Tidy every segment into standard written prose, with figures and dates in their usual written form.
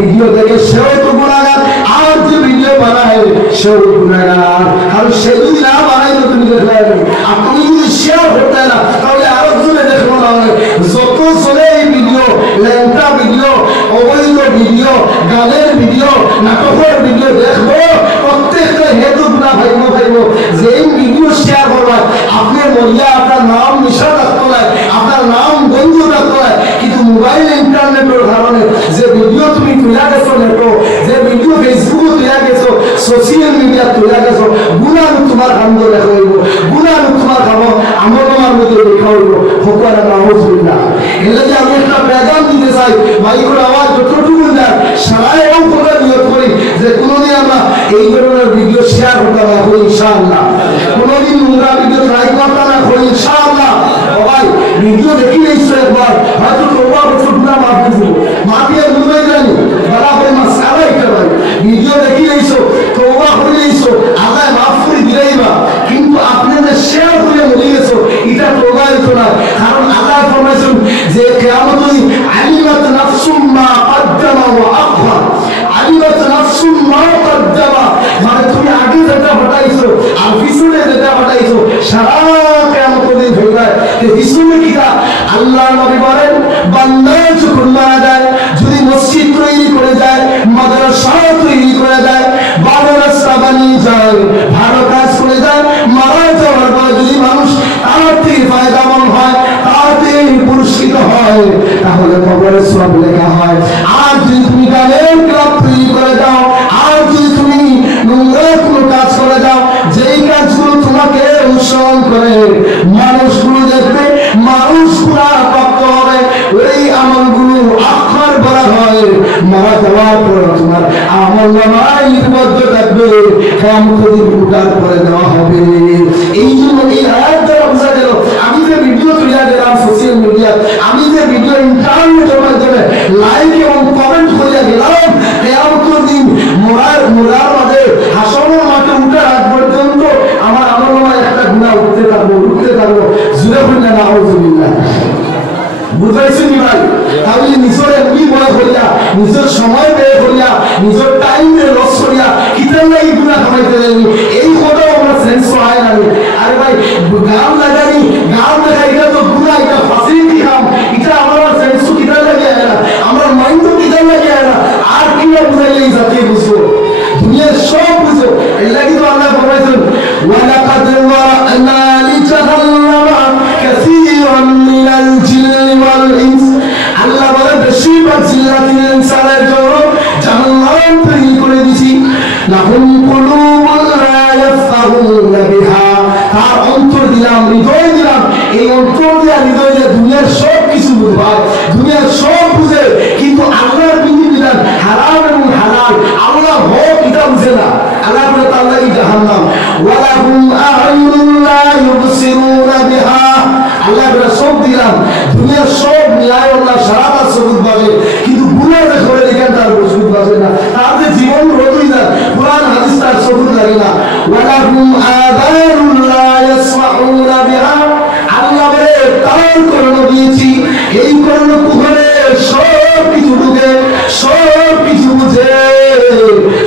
Video দেখে সেও তো গুনাহগার, আর যে ভিডিও বানায় সেও গুনাহগার। আর সে যদি না বানায় তো তুমি দেখলেন, আপনি যদি শেয়ার করতে না তাহলে আরো জনে দেখবো না। যত চলে এই ভিডিও, ল্যাংটা ভিডিও, অবৈধ ভিডিও, গানের ভিডিও, নাটকের ভিডিও দেখবো, প্রত্যেকটা হেতু গুনাহ ভাইব যে এই ভিডিও শেয়ার করবেন, আপনি মরিয়া আপনার নাম মিশা থাকতো না, আপনার নাম বন্ধ থাকতো না, কিন্তু মোবাইল ইন্টারনেটের কারণে যে ভিডিও তুমি তুলে গেছো, নেটো যে ভিডিও ফেসবুক তুলে গেছো, সোশিয়াল মিডিয়া তুলে গেছো, গুনাহ তোমার কান্দ লেখা হইব, গুনাহ তোমার খাবো আমার তোমার মধ্যে লেখা হইব। হকারা নাউজুবিল্লাহ। এলে যে আমি একটা পেগাম দিতে চাই, মাইকের আওয়াজ যতটুকু যায় সারাই এও করে নিয়ত করি যে কোনোদিন আমরা এই ধরনের ভিডিও শেয়ার করতে না করি ইনশাআল্লাহ, কোনোদিন নোংরা ভিডিও ট্রাই করতে না করি ইনশাআল্লাহ। সবাই ভিডিও দেখি নিশ্চয় একবার হয়তো তওবা বছর গুনাহ মাফ দিবো, মাফিয়া বুঝবে জানি বলা হয় মাসালা এটা ভাই, ভিডিও দেখি নিছো তওবা করে নিছো আল্লাহ মাফ করে দিলাইবা, কিন্তু আপনি যে শেয়ার করে মরে গেছো এটা তওবা হইতো না। কারণ আল্লাহ ফরমাইছেন যে কিয়ামতে আলিমাত নাফসুম মা কদ্দামা ওয়া আখর, আলিমাত নাফসুম মা কদ্দামা মানে তুমি আগে যেটা ঘটাইছো আর পিছনে যেটা ঘটাইছো সারা কিয়ামতের দিন হয়ে যায়। এই পিছনে কিটা আল্লাহর নবী বলেন, বান্দা যখন মারা যায়, যদি মসজিদ তৈরি করে যায়, মাদ্রাসা তৈরি করে যায়, ভালো রাস্তা বানিয়ে যায়, ভালো কাজ করে যায়, মারা যাওয়ার পরে যদি মানুষ তার থেকে ফায়দামন হয়, তার থেকে পুরস্কৃত হয়, তাহলে কবরে সওয়াব লেখা হয়। আর যদি তুমি গানের ক্লাব তৈরি করে দাও, আর যদি তুমি নোংরা কোনো কাজ করে দাও, যেই কাজগুলো তোমাকে অনুসরণ করে মানুষগুলো দেখবে, মানুষগুলো প্রাপ্ত হবে, ওই আমলগুলো আখর বলা হয়। মারা যাওয়ার পর তোমার আমল নামায় লিপিবদ্ধ থাকবে, কিয়ামতের দিন উঠার পরে দেওয়া হবে। এই জন্য এই আয়াত দ্বারা বোঝা গেল, আমি যে ভিডিও তুলে দিলাম সোশ্যাল মিডিয়া, আমি যে ভিডিও ইন্টারনেটের মাধ্যমে লাইক এবং কমেন্ট করে দিলাম, কিয়ামতের দিন মোরার মাঝে হাসরের মাঠে উঠার আগ পর্যন্ত আমার আমল নামায় একটা গুনাহ উঠতে থাকবো। জুড়ে বললেন নাউজুবিল্লাহ। বুঝাইছি নি ভাই? তাহলে নিজের এমনি বড় করিয়া, নিজের সময় ব্যয় করিয়া, নিজের টাইম লস করিয়া কিতার লাগি গুনাহ কামাইতে যাইনি, এই কথা আমরা সেন্স হয় না। আরে ভাই গান লাগানি, গান দেখা এটা তো গুনাহ, এটা ফাসিলিটি কাম, এটা আমরা সেন্স কিতার লাগে না, আমরা মাইন্ড কিতার লাগে না। আর কি বুঝাইলে এই জাতি বুঝবো, দুনিয়ার সব বুঝো। এই লাগি তো আল্লাহ বলেছেন, ওয়ালাকাদ ওয়ারা'না লিজাহান্নামা কাসীরান মিনাল জিন্নি ওয়াল ইনস। আল্লাহ বলে বেশিরভাগ জিন্নাতুল ইনসানের জন্য জাহান্নাম তৈরি করে দিয়েছি। লাহুম কুলুবুন লা ইয়াফকাহুনা বিহা, তার অন্তর দিলাম, হৃদয় দিলাম, এই অন্তর দিয়া হৃদয় দিয়ে দুনিয়ার সব কিছু বুঝবে, দুনিয়ার সব বুঝে, কিন্তু আল্লাহর বিধিবিধান হারাম এবং হালাল আল্লাহ হোক এটা বুঝে না। আল্লাহ বলে তার লাগি জাহান্নাম। ওয়ালাহুম আ'য়ুনুন লা ইউবসিরুনা বিহা, আল্লাহ বলে সব দিলাম, দুনিয়ার সব ন্যায় আল্লাহ সারাটা সবুজ পাবে, কিন্তু গুনাহ যে করে দেখেন তার সবুজ পাবে না, তার যে জীবন রোধই না, কোরআন হাদিস তার সবুজ লাগে না। ওয়ালাহুম আযানুন লা ইয়াসমাউনা বিহা, আল্লাহ বলে তার কর্ণ দিয়েছি, এই কর্ণ কুহরে সব কিছু ঢুকে, সব কিছু বুঝে,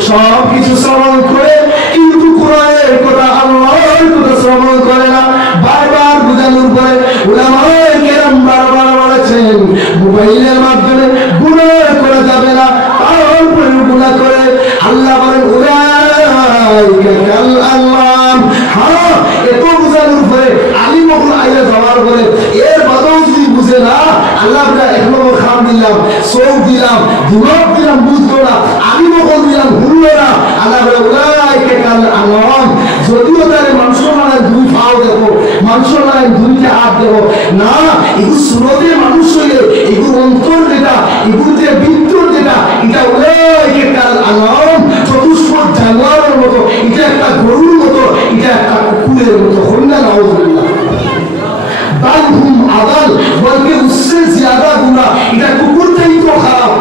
সব কিছু শ্রবণ করে, কিন্তু কোরআনের কথা আল্লাহর কথা শ্রবণ করে না। বারবার বুঝানোর পরে উলামায়ে কেরাম বারবার বলেছেন, মোবাইলের মাধ্যমে গুনাহ করা যাবে না, তারপরে গুনাহ করে। আল্লাহ বলেন উলাইকা কাল আনআম। হ্যাঁ, এত বুঝানোর পরে আলিম ওগুলো আইলে যাওয়ার পরে এর বাদেও যদি বুঝে না, আল্লাহ এখনো খাম দিলাম, চোখ দিলাম, দিমাগ দিলাম, বুঝলো না, আলিম ওগুলো দিলাম, ভুললো না। আল্লাহ বলে উলাইকা কাল আনআম। যদিও তার মানুষের মানে দুই পাও দেখো, মানুষের মানে দুইটা হাত দেখো না, এগুলো সুরতে মানুষ হইলে এগুলো অন্তর যেটা, এগুলো যে বিদ্যুৎ যেটা, এটা উলাইকা কাল আনআম, চতুষ্পদ জানোয়ারের মতো, এটা একটা গরুর মতো, এটা একটা কুকুরের মতো। হন্না নাউজুবিল্লাহ। বালহুম আদাল, বলকে উসসে জিয়াদা গুনাহ, এটা কুকুর থেকে তো খারাপ।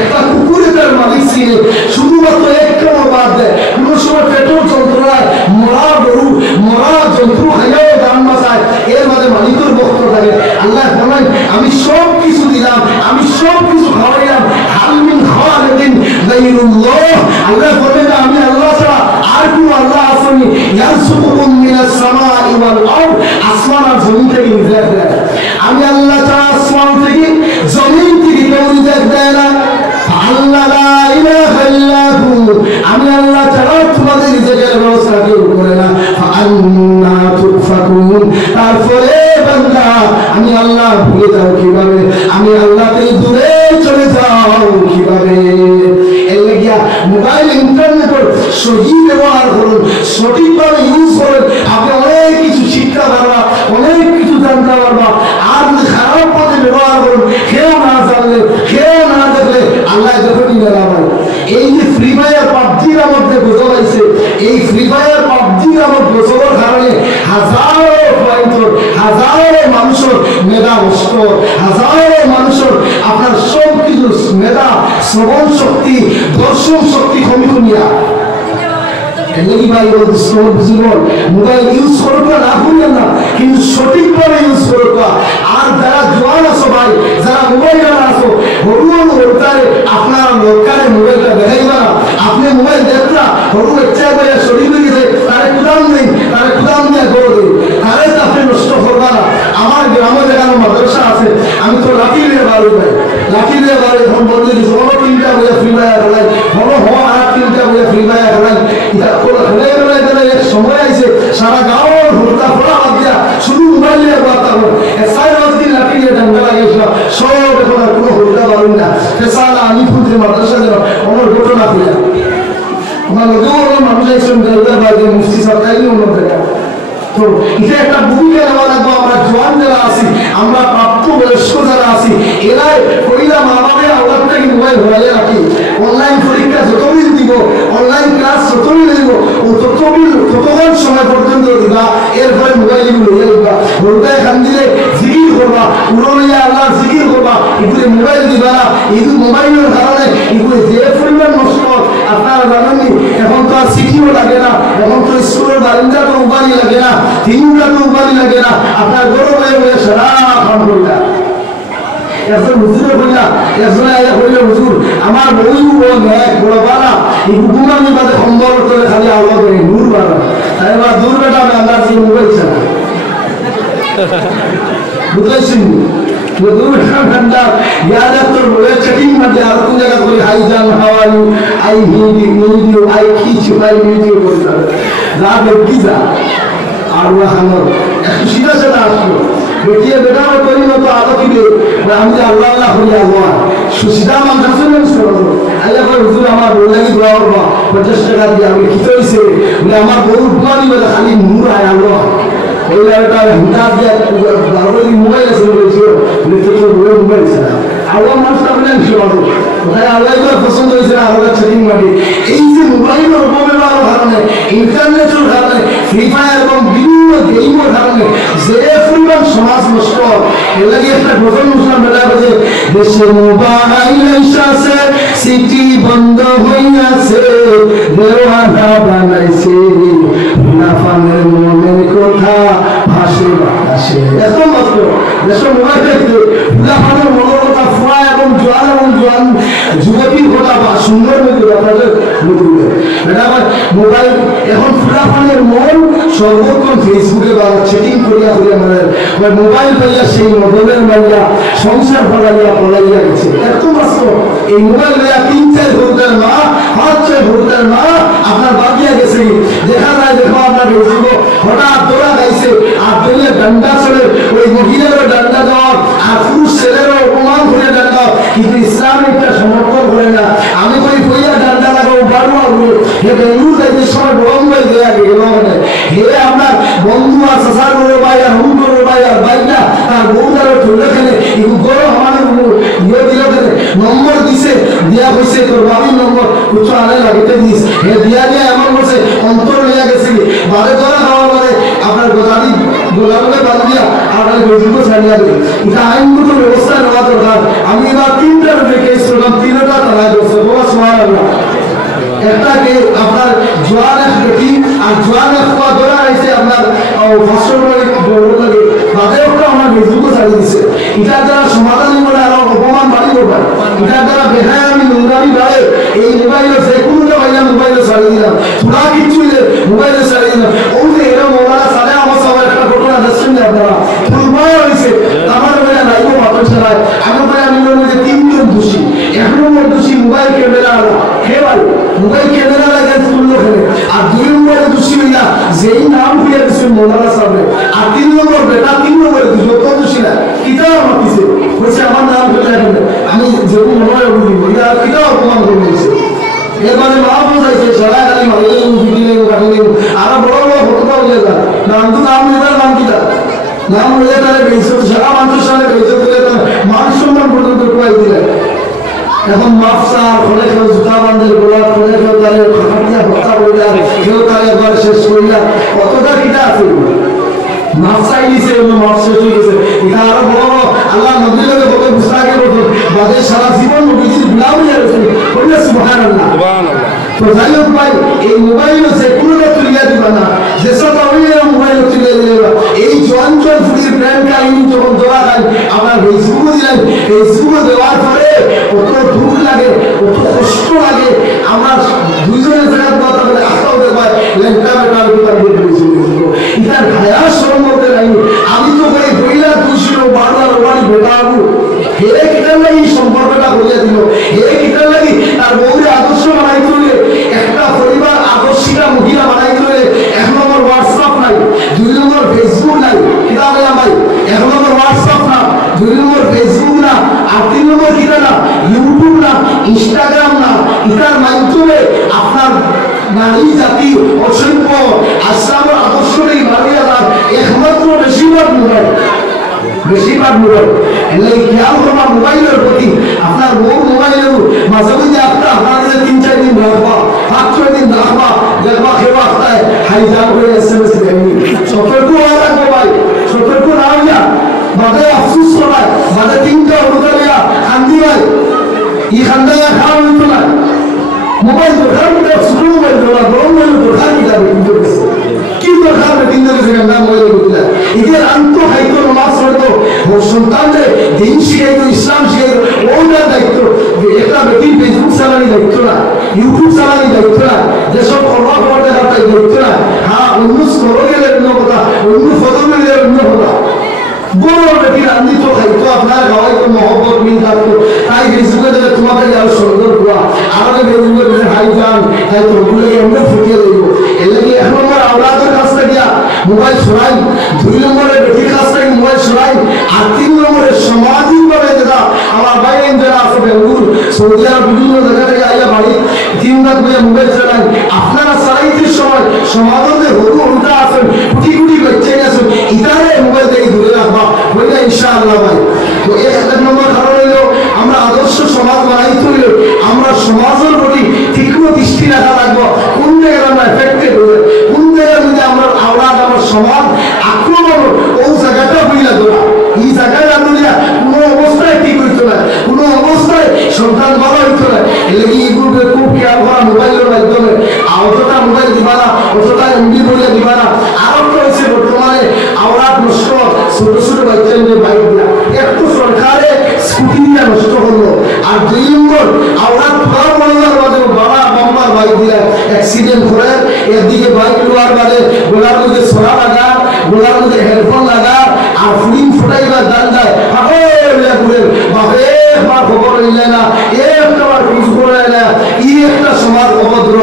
একটা কুকুরে তার মালিক ছিল, শুধুমাত্র এক কামড় বাদ দেয়, কোনো সময় পেটের যন্ত্রণায় মরা গরু, মরা জন্তু খাইয়াও দাম বাঁচায়, এর মাঝে মালিকের বক্তব্য থাকে। আল্লাহ বলেন আমি সব কিছু দিলাম, আমি সব কিছু খাওয়াইলাম, হাল মিন খাওয়ালেদিন গায়রুল্লাহ, আল্লাহ বলেন আমি আল্লাহ ছাড়া আর কোন আল্লাহ আসেনি। ইয়ারযুকুকুম মিনাস সামাই ওয়াল আরদ, আসমান আর জমিন থেকে রিজিক দেয়। আমি আল্লাহ ছাড়া আসমান থেকে জমিন থেকে কেউ রিজিক দেয় না। আল্লাহ লা ইলাহা ইল্লাহু, আমি আল্লাহ ছাড়া তোমাদের রিজিকের ব্যবস্থা কেউ করে না। ফাআন্না তুফাকুন, তারপরে বান্দা আমি আল্লাহ ভুলে যাও কিভাবে, আমি আল্লাহ থেকে দূরে চলে যাও কিভাবে। এর লাগিয়া মোবাইল ইন্টারনেটের সহি ব্যবহার করুন, সঠিকভাবে ইউজ করুন, আপনি অনেক কিছু শিক্ষা পারবা, অনেক কিছু জানতে পারবা। আর যদি খারাপ পথে ব্যবহার করুন, কেউ না জানলে, কেউ না দেখলে আল্লাহ যখনই মেলাবেন। এই যে ফ্রি ফায়ার পাবজি নামক যে গজল আছে, এই ফ্রি ফায়ার পাবজি নামক গজলের কারণে হাজারো হাজারো মানুষের মেধা নষ্ট, হাজারো মানুষের আপনার সব কিছু মেধা, শ্রবণ শক্তি, দর্শন শক্তি কমি কমিয়া। মোবাইল ইউজ করবা না ভুলেন না, কিন্তু সঠিকভাবে ইউজ করবা। আর যারা জোয়ান আছো ভাই, যারা মোবাইল আছো, হরুন হরতারে আপনার দরকারে মোবাইলটা দেখাইবা না। আপনি মোবাইল দেখলা হরু ইচ্ছা করে শরীর হয়ে গেছে, তারে কুদাম নেই, তারে কুদাম নিয়ে গড় দিন, তারে আপনি নষ্ট করবা না। আমার গ্রামে যেখানে মাদ্রাসা আছে, আমি তো লাঠি নিয়ে বাড়ি যাই, লাঠি নিয়ে বাড়ি এখন বলতে দিচ্ছি, কোনো তিনটা বইয়া ফ্রি ফায়ার খেলাই, কোনো হওয়া আর তিনটা বইয়া ফ্রি ফায়ার খেলাই। সময় আছে সারা গাঁর হুড়তা ফোড়া বাদ দিয়া শুধু মোবাইল নিয়ে বার্তা করো। সাড়ে 10 দিন লাঠি নিয়ে ডাঙ্গা লাগিয়েছিল, সব এখন আর কোনো হুড়তা পারুন না। সারা আমি খুঁজছি মাদ্রাসা যেন আমার ঘটনা খুঁজা আমার লগেও মানুষ আইসেন বাড়ি মুফতি সরকারি অন্য জায়গা। তো এটা একটা ভূমিকা নেওয়া লাগবো। আমরা জোয়ান যারা আছি, আমরা প্রাপ্ত বয়স্ক যারা আছি, এরাই কইলা মা বাবা আওলাদটাকে মোবাইল ঘোরালে রাখি। অনলাইন পরীক্ষা যতদিন দিব, অনলাইন ক্লাস যতদিন দিব, ও ততক্ষণ সময় পর্যন্ত দিবা, এরপরে মোবাইল লইয়া দিবা। ঘরটায় খান দিলে জিকির করবা, উড়িয়া আল্লাহ জিকির করবা, এগুলি মোবাইল দিবা না। এগুলি মোবাইলের কারণে এগুলি যে পরিমাণ নষ্ট আপনারা জানেননি। এখন তো আর চিঠিও লাগে না, এখন তো স্কুলের বারিন্দারও উপাধি লাগে না, তিনটারও উপাধি লাগে না। আপনার গরম হয়ে হয়ে সারা খান করিলা। একজন হুজুরে কইলা, একজন আইয়া কইল হুজুর আমার বই বড় বাড়া, এই হুকুমানি বাদে সম্বল করে খালি আল্লাহ করে নূর বাড়া। তাই বা দূর বেটা আমি আল্লাহ দিয়ে মোবাইল ছাড়া বুঝাইছেন। দূর বেটা ঠান্ডা ইয়াদ তোর মোবাইল চেকিং মাঝে আর কোন জায়গা করি হাই জান হাওয়াই আই হিডি মিডিও আই কিছু আই মিডিও বলতে যা দেখি যা আর ওরা আমার একটু সিধা সাদা আসলো বেটিয়ে বেটাও করি না তো আলো কিবে আমি আল্লাহ আল্লাহ হইয়া হওয়া সুসিধা মানুষ শুনেন আল্লাহ করে হুজুর আমার বউ লাগি দোয়া করবো 50 টাকা দিয়ে আমি কি হয়েছে বলে আমার বউ ঘুমানি বলে খালি নূর আয় আল্লাহ ওই একটা হুটা দিয়ে মোবাইল আছে বলেছিল তোর বউয়ের মোবাইল ছিল আল্লাহ মানুষটা বলেন কোথায় আল্লাহ পছন্দ হয়েছে না আল্লাহ চেকিং মাটি। এই যে মোবাইলের অপব্যবহার কারণে, ইন্টারনেটের কারণে, ফ্রি ফায়ার এবং বিভিন্ন গেমের কারণে যে পরিমাণ সমাজ নষ্ট, এর লাগে একটা প্রথম মুসলাম বেলা বাজে দেশে মোবাইল এসেছে, সিটি বন্ধ হইয়াছে, দেওয়ানা বানাইছে, মুনাফানের মনের কথা ভাসে বাতাসে। এত মাত্র দেশে মোবাইল দেখতে মুনাফানের মনের কথা ফুয়া এবং জোয়ান যুবতীর কথা বা সুন্দর মধ্যে আপনাদের এটা আবার মোবাইল এখন ফুলাফানের মন সর্বক্ষণ ফেসবুকে বা চেটিং করিয়া করিয়া মানে মোবাইল পাইয়া সেই মডেলের মাইয়া সংসার পড়াইয়া গেছে। এত মাত্র এই মোবাইল লইয়া 3-4 ভোটার মা 5-6 ভোটার মা আপনার বাকিয়া গেছে। দেখা যায় দেখো আপনার ফেসবুক হঠাৎ দৌড়া গাইছে আর দৌড়ে ডান্ডা চলে, ওই মহিলারও ডান্ডা দেওয়া আর পুরুষ ছেলেরও অপমান করে ডান্ডা, কিন্তু ইসলাম একটা সমর্থন করে না। আমি কই কইয়া ডান্ডা লাগাও বাড়ুয়া গুলো হে বেলুর যাইতে সময় গরম হয়ে দেয়া গেল মানে হে আপনার বন্ধু আর সাসার করে ভাই আর হুম করে ভাই আর বাইকটা তার বউটারও চলে খেলে একটু গরম আমাদের ইয়ে দিল খেলে নম্বর দিছে দিয়া হয়েছে তোর বাবির নম্বর কিছু আনে লাগিতে দিস হে দিয়া দিয়ে এমন করছে অন্তর লইয়া গেছে বারে ধরা খাওয়া মানে আপনার গোদারি গোলামকে বাদ দিয়া আপনার গজুকে ছাড়িয়া দেবে। এটা আইনগত ব্যবস্থা নেওয়া দরকার। আমি এবার 3টা কেস করলাম, 3টা তারা করছে বাবা সুবহানাল্লাহ। একটাকে আপনার জোয়ান এক বেটি আর জোয়ান এক ধরা হয়েছে আপনার ফসল লাগে তাদের একটা আমার ফেসবুকে ছাড়িয়ে দিচ্ছে। এটার দ্বারা সমাধান মানে আরো অপমান বাড়িব পারে, এটার দ্বারা বেহায় আমি নোংরামি বাড়ে এই মোবাইলে যে কোনোটা পাইলাম মোবাইলে ছাড়ি দিলাম তোরা কিচ্ছু মোবাইলে ছাড়ি দিলাম ওই যে এরা মোবাইল সাড়ে আমার সবার একটা ঘটনা দেখছেন না আপনারা ফুলমায় হয়েছে আমার বেলা নাইবো মাত্র ছাড়ায় আমার বেলা নিলাম যে 3 জন দোষী 1 নম্বর দোষী মোবাইল ক্যামেরা খেয়াল মোবাইল ক্যামেরা লাগে তুললো খেলে আর 2 নম্বরে দোষী হইলা যেই নাম হইয়া দিচ্ছে মোলানা সামনে আর 3 নম্বর বেটা 3 নম্বরে যত দোষী না কিতাব মাতিছে বলছে আমার নাম হইলা আমি যেরকম মনে হয় এটা কিতাব অপমান করে দিয়েছে এর মানে মা বোঝাইছে সারা খালি মারিলে ভিডিলে কাটিলে আর বড় বড় ফটো হয়ে যায় নাম তো নাম নিবার নাম কিটা নাম হয়ে তাহলে বেইছে সারা মানুষের সামনে বেইছে দিলে মান সম্মান পর্যন্ত পাই দিলে এখন মাফসা ফলে কেউ জুতা বান্ধে গোলা ফলে কেউ তাহলে খাটিয়া ভর্তা করিলা কেউ তাহলে একবার শেষ করিলা কতটা কিটা আছে মাফসাই দিছে মাফসা হয়ে গেছে এটা আরো বড় বড় আল্লাহ নবীর লোকে বলে বুঝাকে বলতো বাদে সারা জীবন নবীজির গুলাম হয়ে গেছে বললে সুবহানাল্লাহ তো যাই হোক ভাই এই মোবাইল যে কোনোটা তুলিয়া দিবা না যেসব মোবাইল তুলিয়া দিলে এই জঞ্চল ফুটির প্রেম কাহিনী যখন দেওয়া হয় আমার ফেসবুকে দিলেন ফেসবুকে দেওয়ার পরে কত দুঃখ লাগে কত কষ্ট লাগে আমার দুইজনের জায়গায় কথা বলে আশাও দেখবা লেনটা বেটার কথা বলে ইতার ভায়া শরম করতে লাগি আমি তো ভাই বইলা দুশো বারবার বাড়ি বেটাবো হে কিটার লাগি সম্পর্কটা হইয়া দিল হে কিটার লাগি তার বউরে আদর্শ বানাই তুলে একটা পরিবার আদর্শিকা মহিলা বানাই তুলে 1 নম্বর হোয়াটসঅ্যাপ নাই 2 নম্বর ফেসবুক নাই কিটা বললাম ভাই 1 নম্বর হোয়াটসঅ্যাপ না 2 নম্বর ফেসবুক না আর 3 নম্বর কিটা না ইউটিউব না ইনস্টাগ্রাম না ইতার মাধ্যমে আপনার নারী জাতি অসংখ্য আসলামের আদর্শ নেই মারিয়া তার একমাত্র বেশিরভাগ মোবাইল এলাই খেয়াল করবা মোবাইলের প্রতি আপনার বউ মোবাইলেও মাঝে মাঝে আপনাদের 3-4 দিন রাখবা 5-6 দিন রাখবা দেখবা খেবা আপনার হাইজাক হয়ে SMS দেয়নি সতর্ক হওয়া রাখবো ভাই সতর্ক না হইয়া বাদে আফসুস করায় বাদে 3টা উদারিয়া কান্দি ভাই ই খান্দায় খাওয়া হইতো না মোবাইল দরকার কিটা শুরু মোবাইল দরকার বড় মোবাইল দরকার কিটা কিন্তু কি দরকার কিন্তু সেখানে নাম মোবাইল বলতে এদের আন্ত হাইতো নামাজ পড়তো সন্তানদের দিন শিখাইতো ইসলাম শিখাইতো ওটার দায়িত্ব একটা ব্যক্তি ফেসবুক চালানি দায়িত্ব না ইউটিউব চালানি দায়িত্ব না যেসব খবর খবর দেখার দায়িত্ব না হ্যাঁ অন্য স্তরে গেলে অন্য কথা অন্য ফদমে গেলে অন্য কথা বড় ব্যক্তির রান্দি তো খাইতো আপনার গাওয়াই তো মহব্বত মিল থাকতো তাই ফেসবুকে দেখে তোমাকে আরো সুন্দর হওয়া আরো ফেসবুকে দেখে হাই যান তাই তোগুলো এমনি ফুটিয়ে দেব এর লাগে 1 নম্বর আওলাদের কাছ থেকে মোবাইল সরাই 2 নম্বরে বেটির কাছ থেকে মোবাইল সরাই আর 3 নম্বরে সামাজিকভাবে যেটা আমার বাইরে যারা আছে বেঙ্গুর সৌদি আরব বিভিন্ন জায়গা থেকে আইয়া বাড়ি 3 রাত মোবাইল চালাই আপনারা চালাইতে সময় সমাজে হরু উল্টা আছেন কোটি কোটি বাচ্চা আছেন ইতারে মোবাইল থেকে দূরে রাখবা বলে ইনশাআল্লাহ ভাই তো 1 নম্বর কারণ হলো আমরা আদর্শ সমাজ বানাইতে হইলে আমরা সমাজের প্রতি তীক্ষ্ণ দৃষ্টি রাখা লাগবো কোন জায়গায় আমরা এফেক্টেড হই কোন জায়গার মধ্যে আমরা আওলাদ আমার সমাজ আক্রমণ ওই জায়গাটা হইলা ধরা এই জায়গায় আমরা কোনো অবস্থায় ঠিক হইতো না কোনো অবস্থায় সন্তান ভালো হইতো না এর লাগে এই গ্রুপে খুব খেয়াল করা মোবাইলের মাধ্যমে অতটা মোবাইল দিবা না অতটা এমবি বলে দিবা না আর একটা হচ্ছে বর্তমানে আওলাদ নষ্ট ছোট ছোট বাচ্চাদের বাইক দিয়া একটু সরকারে স্কুটি দিয়া নষ্ট করলো আর 2 নম্বর আওলাদ পুরা পরিবার বাদে বাবা বাম্মার বাইক দিয়া অ্যাক্সিডেন্ট করে এদিকে বাইক লোয়ার বাদে গোলার মধ্যে ছড়া লাগা গোলার মধ্যে হেডফোন লাগা আর ফিল্ম ফুটাইবার দান দেয় বাপে আমার খবর হইলে না একটা খোঁজ করে না এই একটা সমাজ অভদ্র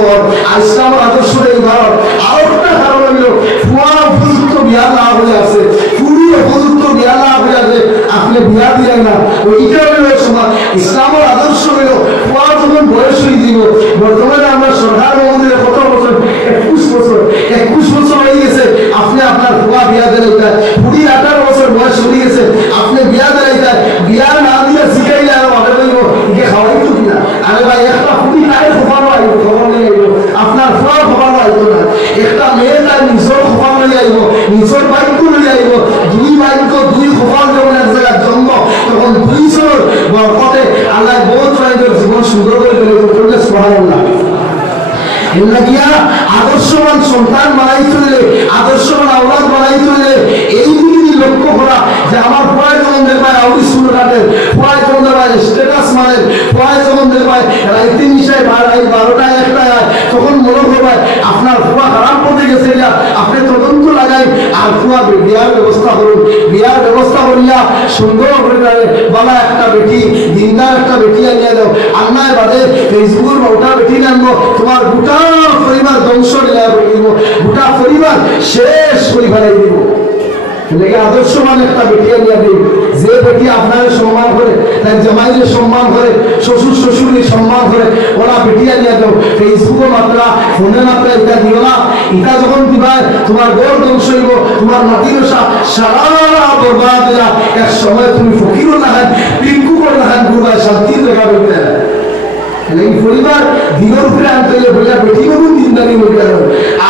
আর ইসলামের আদর্শ এই ভারত আর একটা কারণ হইল ফুয়া উপযুক্ত বিয়া না হয়ে আছে পুরী উপযুক্ত বিয়া না হয়ে আছে আপনি বিয়া দিলেন না ওইটা হইল সমাজ ইসলামের আদর্শ হইল ফুয়া যখন বয়স হয়ে দিব বর্তমানে আমরা সরকার মন্দিরে কত বছর 21 বছর হয়ে গেছে আপনি আপনার ফুয়া বিয়া দিলেন 18 বছর বয়স হয়ে গেছে আপনি বিয়া দিলেন বিয়া না দিয়ে শিখাইলে আর ভাবে বলব যে খাওয়াই তো কিনা আরে ভাই একটা ফুটি নাই খোপানো আইব খবর নিয়ে আইব আপনার ফুয়া খোপানো আইব না একটা মেয়ে তার নিজের খোপানো নিয়ে আইব নিজের বাইক নিয়ে আইব 2 বাইক 2 খোপান যখন এক জায়গায় জন্ম তখন 2 জন বরকতে আল্লাহ বহুত রাইদের জীবন সুন্দর করে দিলে সুবহানাল্লাহ এলাকিয়া আদর্শবান সন্তান বানাই তুললে আদর্শবান আওলাদ বানাই তুললে এই দিকে লক্ষ্য করা যে আমার পড়ায় যখন দেখবে আউলি শুরু কাটেন পড়ায় যখন দেখবে স্ট্যাটাস মানেন পড়ায় যখন মনে হয় রাইতে মিশায় রাত 12টায় 1টায় তখন মনে হয় আপনার ফুয়া খারাপ পথে গেছে যা আপনি তদন্ত লাগাই আর ফুয়া বিয়ার ব্যবস্থা করুন বিয়ার ব্যবস্থা করিয়া সুন্দর করে বাবা একটা বেটি দিনদার একটা বেটি আনিয়া দাও আন্নায় বাদে ফেসবুকের ওটা বেটি আনবো তোমার গোটা পরিবার ধ্বংস দিব গোটা পরিবার শেষ করে ফেলাই দিব লেগে আদর্শমান একটা বেটি আনিয়া দিই যে বেটি আপনার সম্মান করে তার জামাইকে সম্মান করে শ্বশুর শ্বশুরের সম্মান করে ওরা বেটি আনিয়া দাও ফেসবুকে মাত্রা ফোনে মাত্রা এটা দিও না এটা যখন দিবা তোমার ঘর ধ্বংস হইব তোমার মাটির সারা বরবাদ হইয়া এক সময় তুমি ফকিরও না হয় পিঙ্কু করে না হয় গুরুবার শান্তির দেখা করতে এই পরিবার দিনের উপরে আনতে হলে বইয়া বেটি করুন দিনদারি বইয়া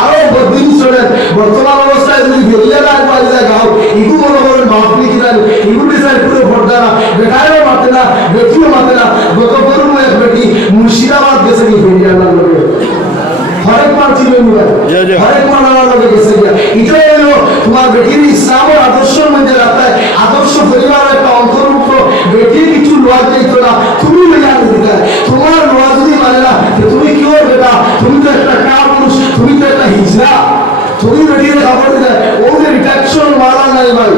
আরো বদিন চলে বর্তমান অবস্থায় যদি বেরিয়ে না পাওয়া যায় গাও ইগু মনে করেন মাহফিল কিনা ইগু ডিসাইড করে ভোটদা না বেটারও মাতে না বেটিও মাতে না গত বরুণ এক বেটি মুর্শিদাবাদ গেছে কি বেরিয়ে না লোকে হরেক মান ছিল হরেক মান আমার লোকে গেছে এটাই হলো তোমার বেটির ইসলামের আদর্শের মধ্যে রাখায় আদর্শ পরিবারের একটা অন্তর্ভুক্ত বেটি কিছু লোয়া চাইতো না তুমি লইয়া দিতে তোমার লোয়া যদি মানে না তুমি কেউ বেটা তুমি তো একটা কাপুরুষ তুমি তো একটা হিজড়া তুমি বেটির খবর দিতে ওদের রিটাকশন মারা নাই ভাই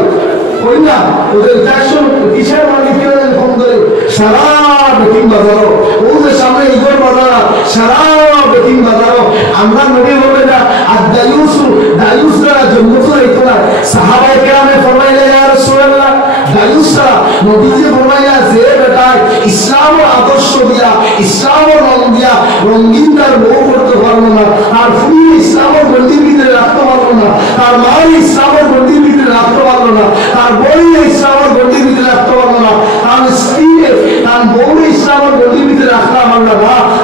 ওই না ওদের রিটাকশন কিসের মালিক ফোন করে সারা বেটিং বাজারও ওদের সামনে ইগোর বাজারা সারা বেটিং বাজারও আমরা নবী বলে না আর দায়ুস দ্বারা জন্ম তো হইতো না সাহাবায়ে কেরামে ফরমাইলেন ইয়া রাসূলুল্লাহ দায়ুসরা নবীজি ফরমাইয়া যে বেটা ইসলাম ও আদর্শ দিয়া ইসলাম ও রং দিয়া রঙিন তার বউ করতে পারলো না আর ফুল ইসলামের গণ্ডির ভিতরে রাখতে পারলো না তার মা ইসলামের গণ্ডির ভিতরে রাখতে পারলো না তার বই ইসলামের গণ্ডির ভিতরে রাখতে পারলো না তার স্ত্রীকে তার বউ ইসলামের গণ্ডির ভিতরে রাখতে পারলো না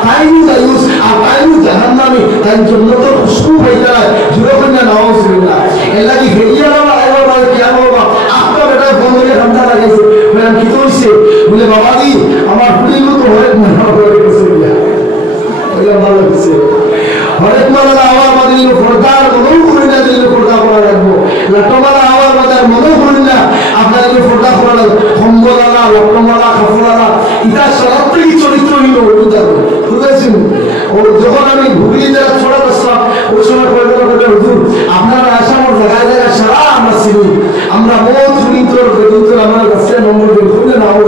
তাইনু দায়ুস আর তাইনু জাহান্নামী তাই জন্য তো খুশবু হয়ে যায় জুড়ে কন্যা নাউজুবিল্লাহ এলা কি ভেইয়া না আইবা বলে কি বাবা আপনার বেটা বন্ধুকে ঠান্ডা লাগাইছে বলেন কি কইছে বলে বাবা দি আমার পুলিশ তো হরেক মনে করে গেছে বলে ভালো হইছে হরেক মালা আমার মাদিন ফরদার মনেও করি না দিল ফরদা করা রাখবো লটমালা আমার মাদার মনেও করি না আপনার দিল ফরদা করা রাখবো খম্বলালা লটমালা খাফলালা এটা সরাত্রি চরিত্রহীন হয়ে যাবে বুঝেছেন ও যখন আমি ভুগলি যারা ছড়া আসলাম ওই সময় পরিকল্পনা হুজুর আপনারা আসা আমার জায়গায় জায়গায় সারা আমরা চিনি আমরা বহুত চরিত্র আমার কাছে নম্বর দিয়ে খুলে নাও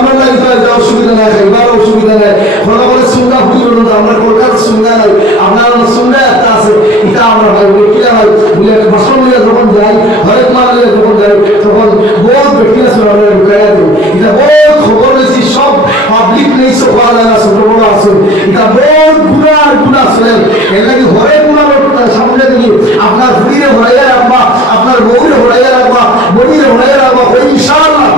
আমার লাগে অসুবিধা নাই এবার অসুবিধা নাই বড় বড় সুন্দর হুজুর আমরা কলকাতা সুন্দর নাই আপনার সুন্দর একটা আছে এটা আমরা ভাই কিনা ভাই বলে বাসন নিয়ে যখন যাই হরেক মাল নিয়ে যখন যাই তখন বহুত ব্যক্তি আছে আমরা ঢুকাই দিই এটা বহুত খবর হয়েছি সব পাবলিক নেই সব পাওয়া যায় না ছোট বড় আছে এটা বহুত গুণা আছে এর লাগে হরেক গুণার সামনে দিকে আপনার ফুড়িরে হরাইয়া রাখবা আপনার বউরে হরাইয়া রাখবা বড়িরে হরাইয়া রাখবা ওই ইনশাআল্লাহ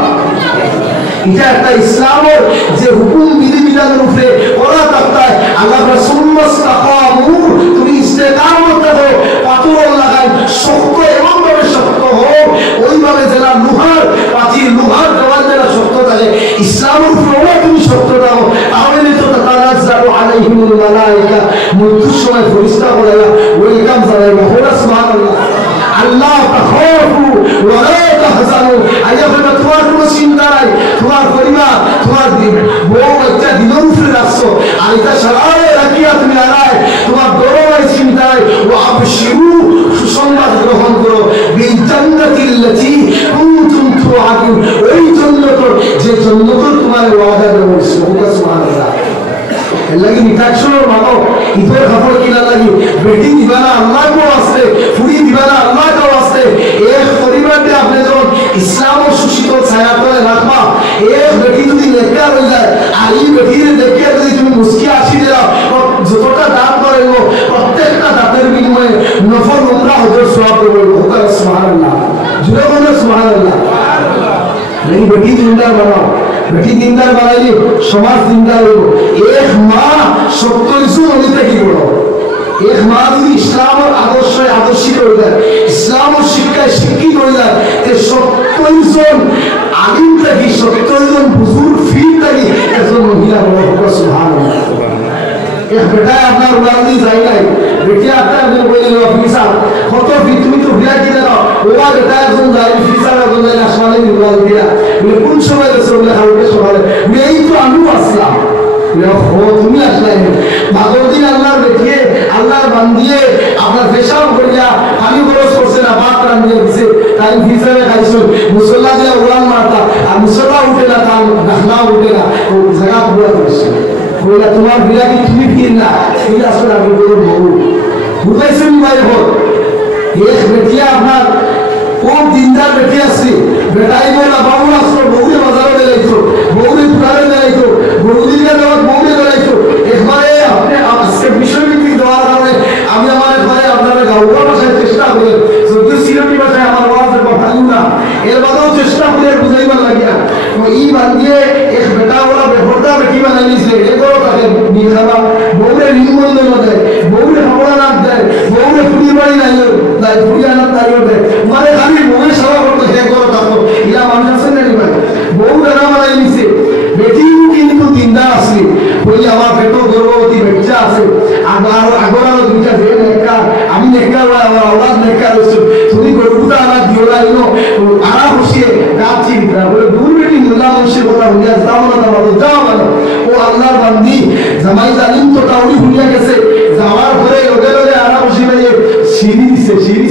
এটা একটা ইসলামের যে হুকুম বিধিবিধানের উপরে ওরা তাকায় আল্লাহ রাসূল মুস্তাকামু তুমি ইস্তেকামত করো পাথর লাগাই শক্ত এমন ভাবে শক্ত হও ওইভাবে যেন লোহার প্রাচীর লোহার দেওয়াল যেন শক্ত থাকে ইসলামের উপরে তুমি শক্ত দাও তাহলে তো তানাজ্জালু আলাইহিমুল মালায়েকা মৃত্যুর সময় ফেরেশতা বলে ওয়েলকাম জানাই বলা সুবহানাল্লাহ আল্লাহ তাখাফু ওয়া লা তাহজানু আইয়া তোমার কোনো চিন্তা নাই তোমার পরিবার তোমার বউ বাচ্চা দিনের উপরে রাখছো আর এটা সারায় রাখিয়া তুমি আড়ায় তোমার দরবারে চিন্তায় ও আবশিরু সুসংবাদ গ্রহণ করো বিল জান্নাতিল্লাতী কুনতুম তুআদুন ওই জান্নাত যে জান্নাত তোমার ওয়াদা দেওয়া হয়েছে সুবহানাল্লাহ এলাকি মিঠাকশনের মানো ইতর খবর কিনা লাগি বেটি দিবানা আল্লাহ কো আসছে ফুরি দিবানা আল্লাহ কো আসছে এক পরিবারে আপনি যখন ইসলাম ও সুশীতল ছায়া করে রাখবা এক বেটি যদি নেককার হয়ে যায় আর এই বেটির দেখে যদি তুমি মুস্কি আসি দাও যতটা দান করবো প্রত্যেকটা দাঁতের বিনিময়ে নফল উমরা হজর সওয়াব দেবো সুবহানাল্লাহ জুড়ে বলো সুবহানাল্লাহ नहीं बेटी जिंदार बनाओ बेटी जिंदार बनाइए समाज जिंदार हो एक माँ सत्तर अनिता की बड़ो एक माँ যদি ইসলাম और आदर्शित हो जाए इस्लाम और शिक्षा शिक्षित हो जाए तो 70 জন আলিম থাকি 70 জন বুজুর্গ ফির থাকি একজন মহিলা বড় হোক সুবহানাল্লাহ এক বেটা আপনার উদাহরণ যাই নাই বেটি আপনার বলে অফিসার কত ফি তুমি তো ভিড়া কি দাও ওরা বেটা এখন যায় ফিসার এখন যায় আসমানে নির্বাল দিয়া বলে কোন সময় গেছে বলে কালকে সকালে এই তো আমিও আসলাম তুমি আসলাই ভাগর দিন আল্লাহর দেখিয়ে আল্লাহর বান্ধিয়ে আপনার পেশাব করিয়া পানি খরচ করছে না ভাত রান্ধিয়ে দিছে তাই ফিসারে খাইছো মুসল্লা দিয়ে উড়ান মারতা আর মুসল্লা উঠে না তার না উঠে না ও জায়গা পুরা করছে বলে তোমার বিরা কি তুমি ফির না এই আসলে আমি বলবো বহু বুঝাইছেন ভাই হোক এক বেটিয়া আপনার কোন দিনদার বেটি আসছে বেটাই বলা বাবু আসলো বউরে বাজারে বেলাইছো বউরে দোকানে বেলাইছো বউদিকে দেওয়া বউরে বেলাইছো একবারে আপনি আজকে বিষয়ভিত্তিক দেওয়ার কারণে আমি আমার একবারে আপনারা গাঁওয়া ভাষায় চেষ্টা করি যদিও সিলেটি ভাষায় আমার ওয়াজের কথা না এর বাদেও চেষ্টা করে বুঝাইবার লাগিয়া ই বান্ধিয়ে এক বেটা ওরা বেপরদা বেটি বানাই নিছে এগুলো তাকে নিয়ে খাবা বউরে নির্মল দেয় বউরে হাওড়া নাক দেয় বউরে ফুড়ি বাড়ি নাই তাই ফুড়ি আনার দাঁড়িয়ে দেয় মানে খালি বউরে সেবা করতো হে করো থাকো ইলা মানুষ আছে না ভাই বউ বেড়া বানাই নিছে বেটিও কিন্তু তিনটা আসলে বলি আমার পেটো গর্ভবতী বাচ্চা আছে আগর আরো দুইটা যে নেকা আমি নেকা আমার আওলাদ নেকা রয়েছে তুমি গর্ভটা আমার দিও না আরা বসিয়ে গাছ চিন্তা বলে দূর বেটি মোল্লা মানুষের কথা বলিয়া যাও না যাও মানে ও আল্লাহর বান্দি জামাই জানিম তো তাউরি ভুলিয়া গেছে যাওয়ার পরে লগে লগে আরা বসি ভাই সিঁড়ি দিছে সিঁড়ি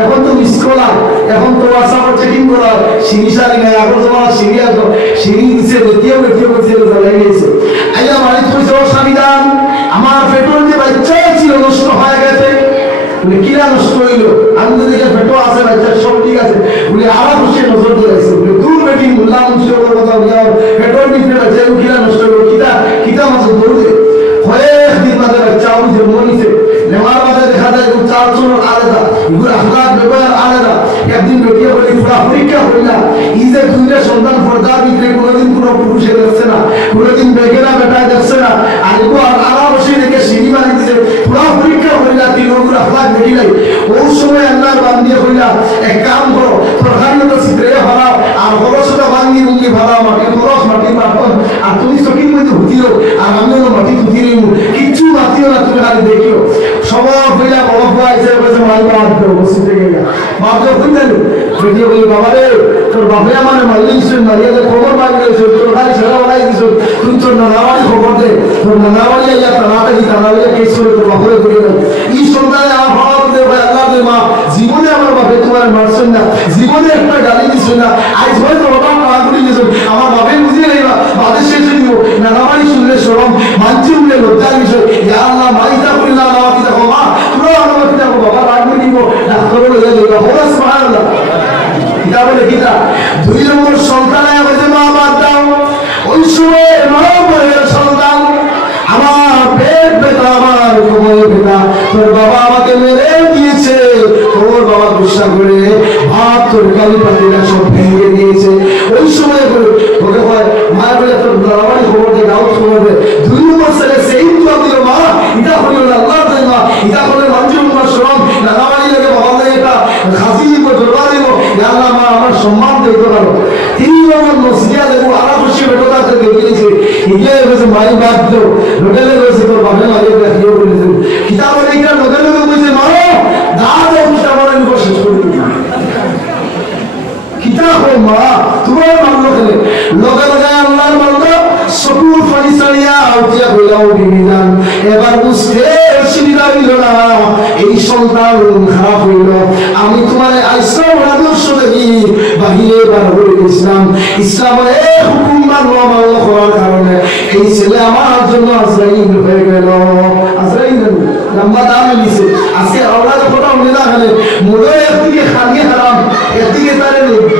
এখন তো মিসকলার এখন তো হোয়াটসঅ্যাপ চেকিং করা সিঁড়ি সারি নাই আগর জমা সিঁড়ি আসো সিঁড়ি দিছে দ্বিতীয় করছে জ্বালাই গেছে আইয়া বাড়ি কইছে ও স্বামীদান আমার পেট্রোল যে বাচ্চা ছিল নষ্ট হয়ে গেছে বলে কিরা নষ্ট হইল আমি তো দেখে পেটো আছে বাচ্চা সব ঠিক আছে বলে আবার বসে নজর দিয়েছে বলে দূর বেটি মোল্লা মুন্সির কথা বলে পেট্রোল দিতে বাচ্চা কিরা নষ্ট হইল কিতা মাছ দৌড়ে হয়ে একদিন বাদে বাচ্চা আমি যে মরিছে নেওয়ার বাদে দেখা যায় চার জন আলাদা এগুলো আখলাক ব্যবহার আলাদা একদিন বেটিয়ে বলি পুরা পরীক্ষা হই না এই যে দুইটা সন্তান পর্দার ভিতরে কোনোদিন কোনো পুরুষে দেখছে না কোনোদিন বেগেরা বেটায় দেখছে না আর এগুলো আলা বসে দেখে সিঁড়ি মারি দিছে পুরা পরীক্ষা হই না তিন ওগুলো আখলাক দেখি নাই ওই সময় আল্লাহর বান্দিয়ে হই না এক কাম করো প্রধানত চিত্রে ভাড়াও আর খরচটা ভাঙ্গি ভুঙ্গি ভাড়াও মাটির খরচ মাটির বাটন আর তুমি চকির মধ্যে হুতিও আর আমিও মাটি হুতি নিব কিচ্ছু মাতিও না তুমি খালি দেখিও সবার হইলা বড় হওয়া এসে বলেছে মাই বাদ দেবো বসে থেকে বাপ যখন জানি বেটিয়ে বলি বাবা রে তোর বাপে আমার মারিয়ে দিচ্ছেন মারিয়ে খবর মারি দিয়েছে তোর খালি ছেড়া বানাই দিছ তুই তোর নানাবাড়ি খবর দে তোর নানাবাড়ি আইয়া টানাটাকি টানাবাড়ি কেস করে তোর বাপরে করে দেয় এই সন্তানে আমার ভাবা দে ভাই আল্লাহ দে মা জীবনে আমার বাপে তোমার মারছেন না জীবনে একটা গালি দিচ্ছেন না আজ হয়তো বাবা মা করে দিয়েছেন আমার বাপে বুঝিয়ে নেইবা বাদের শেষে দিব নানাবাড়ি শুনলে সরম মানছি উঠলে লজ্জার বিষয় ইয়া আল্লাহ মাইতা করিলা আল্লাহ কি দেখো মা তোরা আমার কি দেখো বাবা রাখবে দিব ডাক্তার বলে দেবে হোরা সুবহানাল্লাহ কিতা বলে কিতা দুই নম্বর সন্তানে বলে মা বাদ দাও ওই সময় মা বলে সন্তান আমার পেট ব্যথা আমার কোমর ব্যথা তোর বাবা আমাকে মেরে দিয়েছে তোর বাবা গুসা করে ভাত তরকারি পাতিরা সব ভেঙে দিয়েছে ওই সময় ওকে হয় মা বলে তোর বাবারই খবর দে গাও খবর দে দুই নম্বর ছেলে সেই তো দিল মা এটা হলো আল্লাহ দেয় মা এটা হলো মঞ্জুর তোমার শ্রম নানাবাড়ি লাগে বাবা দেয় এটা খাসি দিব দরবার দিব আল্লাহ মা আমার সম্মান দিতে পারো তিন নম্বর নসিয়া দেবো আরা খুশি বেটোটা দিয়েছে এগিয়ে গেছে মাই বাদ দেও লোকেলে গেছে তোর বাপে মারিয়ে দেখিয়ে বলেছে কিতাব এইটা লোকেলে বলছে মারো দাঁত কিতাব নিব শেষ করে দিবি কিতাব মা তোমার মানলো খেলে লোকে লোকে আল্লাহর মানলো সকুর ফারিসারিয়া আউটিয়া বইলাও বিবিধান এবার বুঝতে অসুবিধা হইল না এই সন্তান খারাপ হইল আমি তোমার ইসলাম আদর্শ দেখি বাহিরে বার হয়ে গেছিলাম ইসলামের হুকুম মানলো করার কারণে এই ছেলে আমার জন্য আজরাইল হয়ে গেল আজরাইল লম্বা দাম নিছে আজকে আওলাদ কথা মনে না হলে মুড়ে একদিকে খানিয়ে হারাম একদিকে তার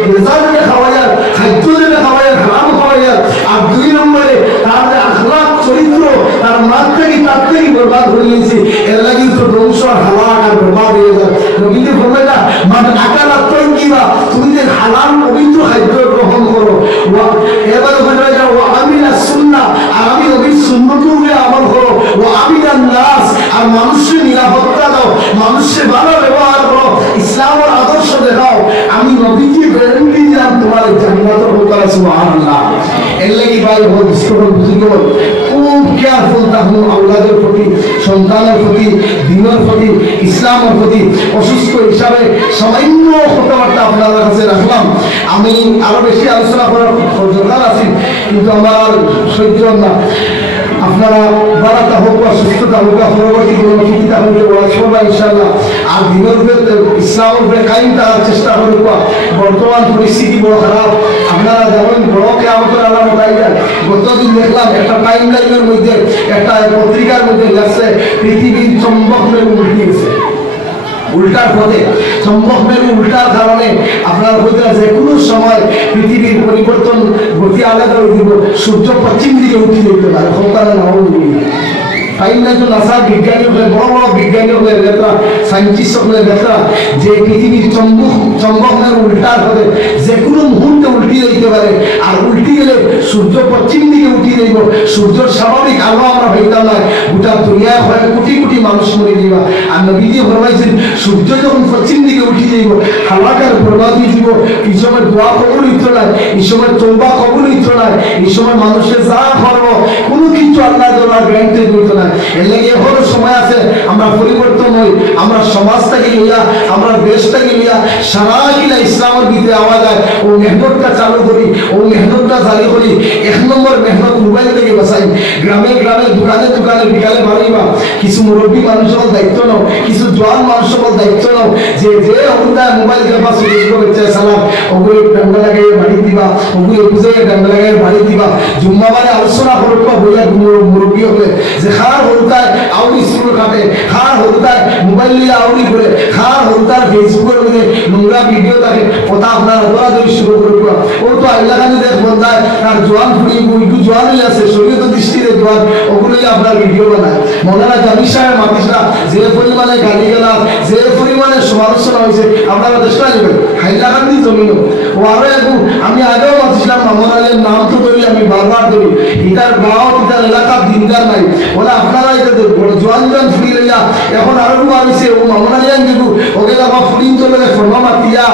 রেজাল্টে খাওয়াইয়ার খাদ্য দেবে খাওয়াইয়ার হারাম খাওয়াইয়ার আর দুই নম্বরে তার যে আখলাক চরিত্র তার মাঠ থেকে তার থেকে বরবাদ হয়ে গেছে এর লাগে তো ধ্বংস হালাক আর বরবাদ হয়ে যায় নবীজি বললেন না মান আকালা তৈকিবা তুমি যে হালাল পবিত্র খাদ্য গ্রহণ করো এবার বলে যাও আমিনা সুন্নাহ আর আমি নবীর সুন্নতুকে আমল করো ও আমিনা নাস আর মানুষের নিরাপত্তা দাও মানুষের ভালো ব্যবহার করো ইসলামের আদর্শ দেখাও আমি নবীজি গ্যারান্টি দিলাম তোমার জান্নাতের হোতারা সুবহানাল্লাহ এর লাগি ভাই বহুত বিশ্বকল বুঝিগো খুব কেয়ারফুল থাকুন আওলাদের প্রতি সন্তানের প্রতি, দিনের প্রতি, ইসলামের প্রতি অসুস্থ হিসাবে সামান্য কথাবার্তা আপনাদের কাছে রাখলাম। আমি আরো বেশি আলোচনা করার দরকার আছে, কিন্তু আমার সহ্য না। আপনারা বাড়াতে হোক বা সুস্থতা হোক বা পরবর্তী কোনো অসুবিধা হইতে বলা ইনশাল্লাহ। আর দিনের উপরে ইসলামের উপরে কায়েম থাকার চেষ্টা করুক। বর্তমান পরিস্থিতি বড় খারাপ। আপনারা যেমন বড় কেয়ামতের আলামত আইলেন, গতদিন দেখলাম একটা টাইম লাইনের মধ্যে একটা পত্রিকার মধ্যে যাচ্ছে পৃথিবীর চম্বক মেরু উল্টিয়েছে, উল্টার পথে চম্বক মেরু উল্টার কারণে আপনার বলতে যে কোনো সময় পৃথিবীর পরিবর্তন গতি আলাদা হয়ে দিব, সূর্য পশ্চিম দিকে উঠে যেতে পারে। সন্তানের নাম টাইম লাইন তো নাসার বিজ্ঞানী হলে, বড় বড় বিজ্ঞানী হলে দেখা, সায়েন্টিস্ট হলে দেখা যে পৃথিবীর চম্বক মেরু উল্টার পথে যে কোনো মুহূর্তে উল্টি যেতে পারে। আর উল্টি গেলে সূর্য পশ্চিম দিকে উঠে যাইব, সূর্যের স্বাভাবিক আলো আমরা হইতাম না, গোটা দুনিয়ায় হয় কোটি কোটি মানুষ মরে যাইবা। আর নবীজি ফরমাইছেন সূর্য যখন পশ্চিম দিকে উঠে যাইব হালাকার বরবাদ হয়ে যাব। এই সময় দোয়া কবুল হইত না, এই সময় তওবা কবুল হইত না, এই সময় মানুষের যা করব কোনো কিছু আল্লাহ তাআলা গ্যারান্টি দিত না। এর লাগে এখনো সময় আছে আমরা পরিবর্তন হই, আমরা সমাজটাকে লইয়া, আমরা দেশটাকে লইয়া সারা কিনা ইসলামের ভিতরে আওয়াজ হয়। ও মেহনতটা চালু করি, ও মেহনতটা জারি করি। এক নম্বর মেহনত মোবাইল থেকে বাঁচাই। গ্রামে গ্রামে, দোকানে দোকানে বিকালে বাড়িবা কিছু মুরব্বী মানুষের দায়িত্ব নাও, কিছু জোয়ান মানুষের দায়িত্ব নাও, যে যে অবস্থায় মোবাইল দেবা সালাম ওগুলো ডান্ডা লাগাই বাড়ি দিবা, ওগুলো বুঝে ডান্ডা লাগাই বাড়ি দিবা। জুম্মাবারে আলোচনা করব বইয়া মুরব্বী হবে যে খার হলতায় আউরি স্কুল কাটে, খার হলতায় মোবাইল নিয়ে আউরি করে, খার হলতার ফেসবুকের মধ্যে নোংরা ভিডিও থাকে, ওটা আপনারা দৌড়াদৌড়ি শুরু করব। ও তো আইলাকানি দেখ বন্ধায় তার জোয়ান ফুড়ি একটু জোয়ান হয়ে আছে, শরীর দৃষ্টিতে জোয়ান, ওগুলোই আপনার ভিডিও বানায়। মনে হয় জামি সাহেব মাতিসরা যে পরিমাণে গালি গেলা, যে পরিমাণে সমালোচনা হয়েছে আপনারা চেষ্টা নেবেন। হাইলাকান্দি জমিন ও আরো একটু আমি আগেও মাতিছিলাম, মামুন আলীর নাম তো ধরি আমি বারবার ধরি, ইটার গাঁও ইটার এলাকার দিনদার নাই, ওরা আপনারা এটা জোয়ান জোয়ান ফুড়ি লইয়া এখন আরো আনিছে। ও মামুন আলী কিন্তু ওকে আমার ফুড়িন চলে ফর্মা মাতিয়া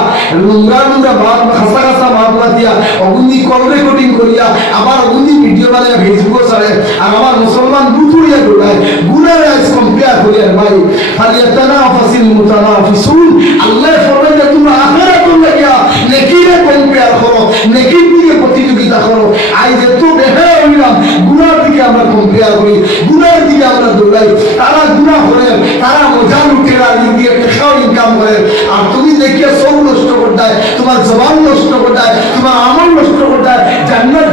নোংরা নোংরা ভাত খাসা খাসা ভাত মাতিয়া অগুন্দি কল রেকর্ডিং করিয়া আবার অগুন্দি ভিডিও বানিয়ে ফেসবুকে ছাড়ে। আর আমার মুসলমান দুপুরিয়া ঢোকায় গুনার কম্পেয়ার করিয়ার ভাই ফালিয়াতানাফাসিল মুতানাফিসুন। আল্লাহ ফরমায় তোমরা আখিরাতুল লাগিয়া নেকিরে কম্পেয়ার করো, নেকির দিকে প্রতিযোগিতা করো। আই যে তো বেহা হইলাম গুনার দিকে আমরা কম্পেয়ার করি, গুনার দিকে আমরা দৌড়াই। তারা গুনাহ করে, তারা মজা লুটে দিয়ে টাকাও ইনকাম করে, আর তুমি দেখিয়া সব নষ্ট করতায়, তোমার জবান নষ্ট করতায়, তোমার আমল নষ্ট করতায়, জান্নাত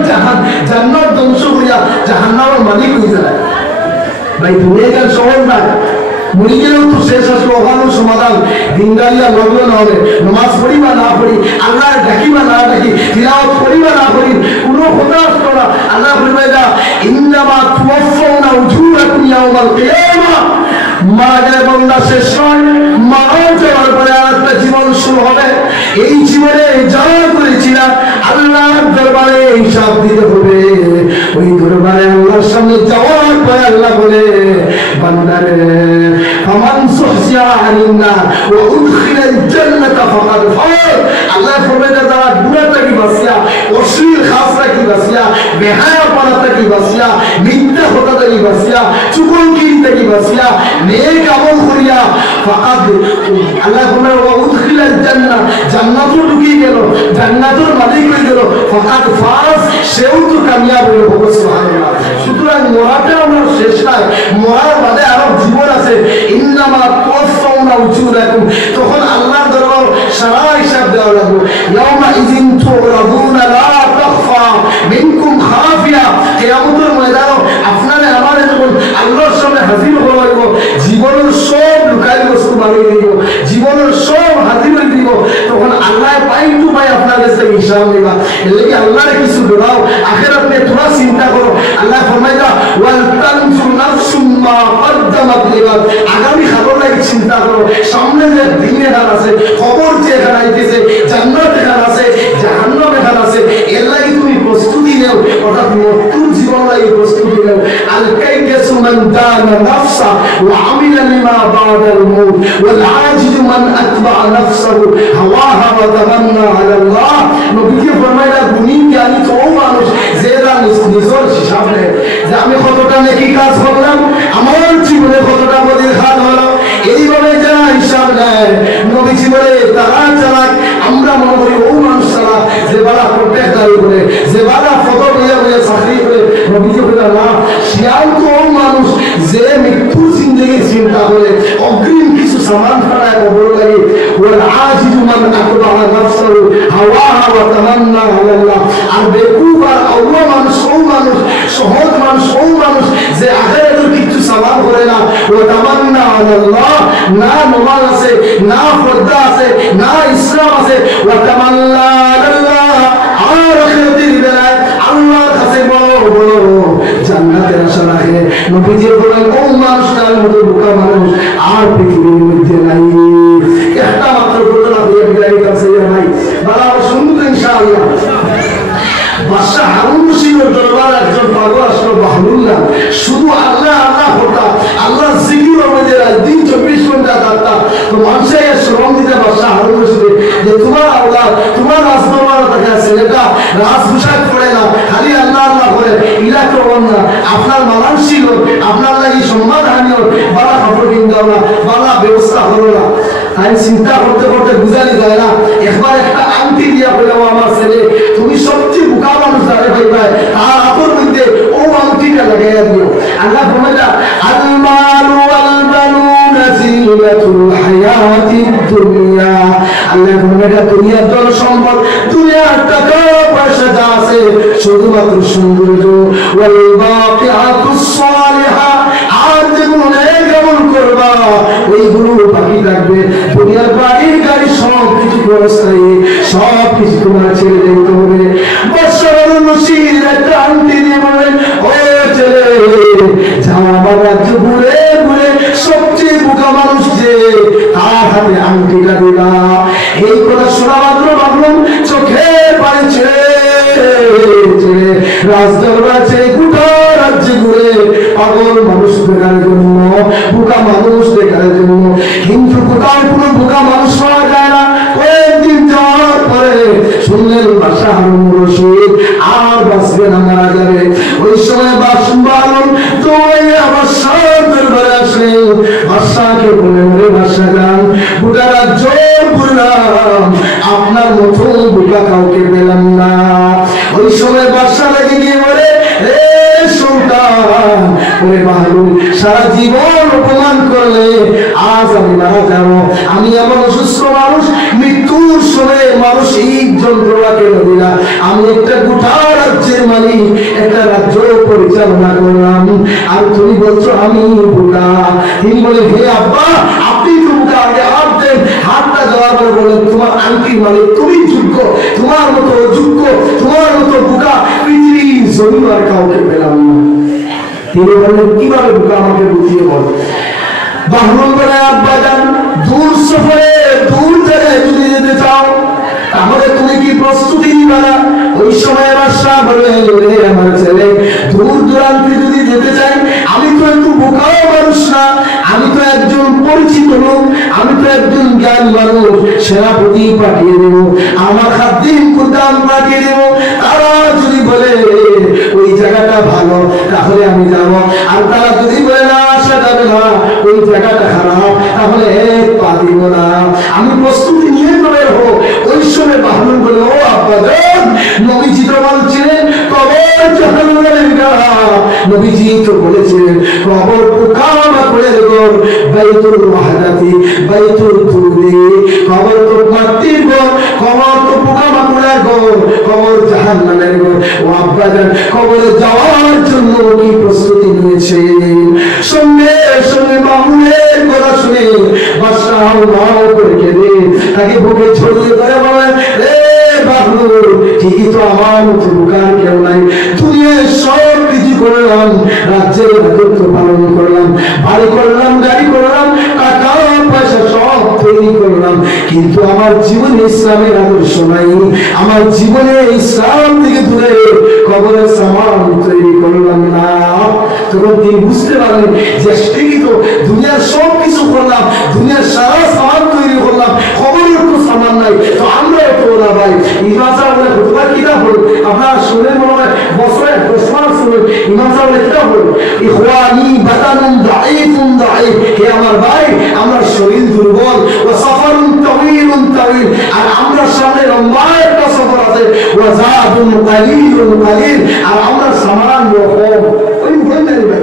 জান্নাত ধ্বংস করিয়া জাহান্নামের মালিক হয়ে যায়। ভাই দুনিয়ার শহর না, মরে গেলেও তো শেষ আসলো, ওখানেও সমাধান। দিনদারিয়া লাগলো না হবে, নামাজ পড়ি বা না পড়ি, আল্লাহ ডাকি বা না ডাকি, তিলাওয়াত করি বা না করি, কোনো কথা আসলো না। আল্লাহ বলবে যা ইন্নামা তুওয়াফাউনা উজুরাকুম ইয়াওমাল কিয়ামা। মারা গেলে বান্দা শেষ নয়, মারা যাওয়ার পরে আরেকটা জীবন শুরু হবে। এই জীবনে যা করেছিলাম আল্লাহর দরবারে হিসাব দিতে হবে। ওই দরবারে আল্লাহর সামনে যাওয়ার পরে আল্লাহ বলে বান্দারে ফামান সুহজিয়া আনিন নার ওয়া উদখিলাল জান্নাতা ফাকাদ ফাজ। আল্লাহ ফরমায় যারা গুনাহটাকে বাঁচিয়া, অশ্লীল খাসটাকে বাঁচিয়া, বেহায়াপনাটাকে বাঁচিয়া, মিথ্যা কথাটাকে বাঁচিয়া, চুগলখড়িটাকে বাঁচিয়া, নেক আমল করিয়া ফাকাদ আল্লাহ ফরমায় ওয়া উদখিলাল জান্নাহ, জান্নাতে ঢুকে গেল, জান্নাতের মালিক হয়ে গেল, ফাকাদ ফাজ, সেও তো কামিয়াব হলো। সুবহানাল্লাহ। সুতরাং মরাটা আমরা শেষ নাই, মরার বাদে আরো জীবন আছে। ইন্নামা তুওয়াফাউনা উজুরাকুম, তখন আল্লাহর দরবার সারা হিসাব দেওয়া লাগবে। ইয়াউমা ইযিন তুরাদুনা লা তাখফা মিনকুম খাফিয়া। কিয়ামতের ময়দানে আপনারা আমারে যখন আল্লাহর সামনে হাজির হওয়া লাগব, জীবনের সব লুকাই বস্তু বানিয়ে দিব, জীবনের সব হাজির হয়ে দিব, তখন আল্লাহ পাই টু পাই আপনার কাছে হিসাব নেবা। এর লাগে আল্লাহর কিছু ডরাও, আখিরাত নিয়ে তোমরা চিন্তা করো। আল্লাহ ফরমায় ওয়াল তানজুর নাফসুম মা কদ্দামাত লিগাদ, আগামী খাবার লাগে চিন্তা করো। সামনে যে দিনের হাল আছে, খবর যে এখানে আইতেছে, জান্নাত এখানে আছে, জাহান্নাম এখানে আছে, এর লাগে তুমি প্রস্তুতি নেও, অর্থাৎ নতুন জীবন লাগে প্রস্তুতি নেও। আল কাইয়াসু মান দানা নাফসা ওয়া আমিলা লিমা বাদাল মাউত ওয়াল আজিজু মান আতবা নাফসাহু হাওয়াহা ওয়া তামান্না আলা আল্লাহ। নবীজি ফরমাইলা গুণী জ্ঞানী তো মানুষ যারা নিজের হিসাব নেয় যে আমি কতটা নেকি কাজ করলাম, আমার জীবনে কত নবীজি বলে তারা চালাক, আমরা মনে করি ও মানুষ চালাক যে বালা প্রত্যেক দাবি করে, যে বালা ফটো বইয়া বইয়া চাকরি করে। নবীজি বলে না, শিয়াল তো ও মানুষ যে মৃত্যুর জিন্দেগির চিন্তা করে অগ্রিম কিছু সামান ফাটায় কবর লাগে। ওর আজিজু মান আকবা নাফসু হাওয়াহা ওয়া তামান্না আলাল্লাহ। আর বেকুব আর আউয়া মানুষ ও মানুষ, সহজ মানুষ ও মানুষ যে আখিরাতের কিছু সামান করে না। ও তামান্না আলাল্লাহ, না নমাজ আছে, না পর্দা আছে, না ইসলাম আছে। ও তামান্না আলাল্লাহ, আর আখিরাতের বেলায় আল্লাহর কাছে বড় বড় জান্নাতের আশা রাখে। নবীজি বলেন ও মানুষটার মতো বোকা মানুষ আর পৃথিবীর মধ্যে নাই। একটা মাত্র ঘটনা দিয়ে বিদায় কাছে ভাই বাবা শুনবো ইনশাআল্লাহ। বাদশাহ হারুন রশিদের দরবারে একজন পাগল আসলো বাহলুল্লাহ, শুধু আল্লাহ আল্লাহ হতা, আল্লাহ জিকির আমাদের দিন 24 ঘন্টা থাকতা। তো মানুষের শ্রম দিতে বাদশাহ হারুন রশিদে যে তোমার আল্লাহ তোমার রাজদরবার থাকে ছেলেটা রাজপোশাক পরে না, খালি আল্লাহ আল্লাহ করে, ইলা করবেন না, আপনার মানানসিল আপনার লাগি সম্মান হানিও বালা কাপড় কিনতাম না, বালা ব্যবস্থা হলো না। আমি চিন্তা করতে করতে বুঝালি যায় না, একবার একটা আংটি দিয়া বললাম আমার ছেলে তুমি সবচেয়ে বোকা মানুষ দাঁড়ে ভাই ভাই, আর আপন মধ্যে ও আংটিটা লাগাইয়া দিও। আল্লাহ বলেটা আল মালু ওয়াল বানুনা জিনাতুল হায়াতিদ দুনিয়া। আল্লাহ বলেটা দুনিয়ার ধন সম্পদ, দুনিয়ার টাকা পয়সা যা আছে শুধুমাত্র সৌন্দর্য। ওয়াল বাকিআতুস সালিহা, আর যেগুলো নেক আমল করবা ওইগুলো বাকি থাকবে। দুনিয়ার বাড়ি গাড়ি সব কিছু ব্যবস্থায় সব কিছু তোমার ছেড়ে দিতে হবে। বাদশাহ রশিদ একটা আংটি দিয়ে বলেন ও ছেলে যাও আমার রাজ্য ঘুরে ঘুরে সবচেয়ে বোকা মানুষ যে তার হাতে আংটিটা দিলা। এই কথা শোনা মাত্র ভাবলাম চোখে পানি ছেড়ে রাজদরবার ছেড়ে গোটা রাজ্যে ঘুরে পাগল মানুষ দেখার জন্য, বোকা মানুষ দেখার জন্য। কিন্তু কোথাও কোনো বোকা মানুষ পাওয়া যায় না। কয়েকদিন যাওয়ার পরে শুনলেন বাদশাহ হারুন রশিদ আর বাঁচবে না, মারা যাবে। ওই সময় বাদশাহ দৌড়াইয়া বাদশাহর দরবারে আসলেন। বাদশাহকে বললেন রে বাদশাহ জান, গোটা রাজ্য ঘুরলাম, আপনার মতো বোকা কাউকে পেলাম না। ওই সময় বাদশাহ লেগে গিয়ে বলে রে সুলতান, ওরে বাহলুল সারা জীবন অপমান করলে আজ আমি মারা যাব। আমি এমন অসুস্থ মানুষ, মৃত্যুর সময় মানসিক যন্ত্রণা কেন দিলা। আমি একটা গোটা রাজ্যের মালিক, একটা রাজ্য পরিচালনা করলাম, আর তুমি বলছো আমি বোকা। তিনি বলে হে আব্বা আপনি তো বোকা, আগে হাত দেন। হাতটা দেওয়ার পরে বলেন তোমার আংটির মালিক তুমি যোগ্য, তোমার মতো অযোগ্য, তোমার মতো বোকা পৃথিবীর জমিন আর কাউকে পেলাম না। তিনি বললেন কিভাবে বোকা আমাকে বুঝিয়ে বল। বাহলুল বলে আব্বা জান দূর সফরে দূর জায়গায় যদি যেতে চাও তাহলে তুমি কি প্রস্তুতি নিবা না? ওই সময় বাদশাহ বললেন রে আমার ছেলে দূর দূরান্তে যদি যেতে চাই, আমি তো একটু বোকাও মানুষ না, আমি তো একজন পরিচিত লোক, আমি তো একজন জ্ঞান মানুষ। সেনাপতি পাঠিয়ে দেব, আমার খাদ্দিম কুদ্দাম পাঠিয়ে দেব। তারা যদি বলে ওই জায়গাটা ভালো তাহলে আমি যাব, আর তারা যদি বলে না আসা যাবে না, ওই জায়গাটা খারাপ, তাহলে পা দিব না। আমি প্রস্তুতি নিয়ে বের হোক। ওই সময় বাহলুল বলে ও আব্বা জান, নবীজি তো বলছিলেন কবর জাহান্নামের ঘর। নবীজি তো বলেছিলেন কবর পোকামাকড়ের ঘর, বাইতুল ওয়াহদাতি বাইতুল তুরি। কবর তো মাটির ঘর, কবর তো পোকামাকড়ের ঘর, কবর জাহান্নামের ঘর। ও আব্বা জান কবরে যাওয়ার জন্য কি প্রস্তুতি নিয়েছেন? সঙ্গে সঙ্গে বাহলুলের কথা শুনে বাদশাহ মাও করে কেঁদে তাকে বুকে ছড়িয়ে ধরে বলেন রে বাহলুল, ঠিকই তো আমার মতো বোকার কেউ নাই। দুনিয়ায় সব কিছু করলাম, রাজ্যের রাজত্ব পালন করলাম, বাড়ি করলাম, গাড়ি করলাম, টাকা পয়সা সব তৈরি করলাম, কিন্তু আমার জীবনে ইসলামের আদর্শ নাই। আমার জীবনে ইসলাম থেকে দূরে কবরের সামান তৈরি করলাম না। তখন তিনি বুঝতে পারলেন যে ঠিকই তো দুনিয়ার সব কিছু করলাম, দুনিয়ার সারা সামান তৈরি করলাম, খবরের তো সামান নাই, তো আমরা তো না ভাই। ইমাম সাহেব বলে তোমার কিতাব হল আপনারা শুনে মনে হয় বছরে 10 মাস শুনে ইমাম সাহেব বলে কিতাব হল ইখওয়ানি বাদানুন দাঈফুন দাঈফ। হে আমার ভাই, আমার শরীর দুর্বল, ও সাফারুন তাওয়িল তাওইল আর আমরা সামনে লম্বা একটা সফর আছে ওয়া যাদুন কালিলুন কালিল আর আমরা সামান রকম ওই বলেন না ভাই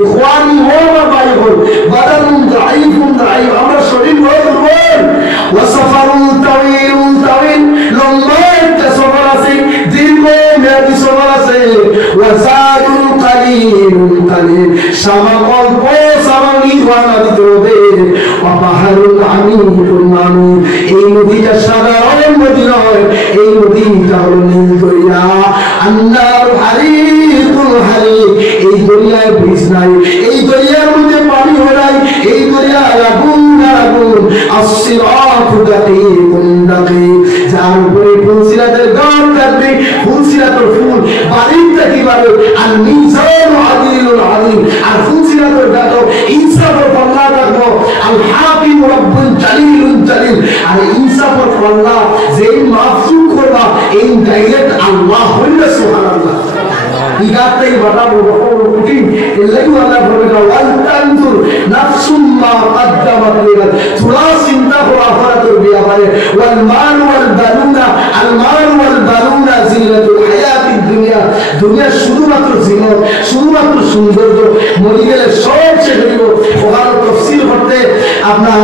ইখওয়ানি হো বা ভাই হল বাদানুন দাঈফুন দাঈফ আমরা শরীর বড় দুর্বল ওয়া সাফারুন তাওইলুন তাওইল লম্বা একটা সফর আছে দীর্ঘ মেয়াদী সফর আছে ওয়া যাদুন কালিলুন কালিল সামান অল্প সামান ইখওয়ানা দিতে হবে ওয়া বাহরুল আমিরুল মামুন এই নদীটা সাধারণ নদী নয় এই নদীটা হলো নীল দরিয়া আন্নার হারিকুল হারিক এই দরিয়ায় ব্রিজ নাই এই দরিয়ার মধ্যে পানি হয় এই দরিয়ায় আগুন আগুন আসসিরাতু দাকিকুন দাকিক যার উপরে ফুলসিরাতের গান কাটবে ফুলসিরাতের ফুল বাড়িটা কিভাবে আর মিজান আদিলুল আদিল আর ফুলসিরাতের গাটো ইনসাফের পাল্লা রাখবো আল হাকিম রব্বুল জালিলুল জালিল আর ইনসাফের পাল্লা যেই মাফসুক করবা এই ডাইরেক্ট আল্লাহ হইলে সুবহানাল্লাহ ইগাতে বড় বড় কুটি এলাই ওয়ালা বলবে ওয়াল তানজুর নাফসুম মা কদ্দামাত লিগাদ থোড়া চিন্তা করা আখিরাতের ব্যাপারে ওয়াল মাল ওয়াল বানুনা আল মাল ওয়াল বানুনা জিনাতুল হায়াতিদ দুনিয়া দুনিয়া শুধুমাত্র জিনত শুধুমাত্র সৌন্দর্য মরে গেলে সব শেষ হইব ওখানে তাফসীর করতে আপনার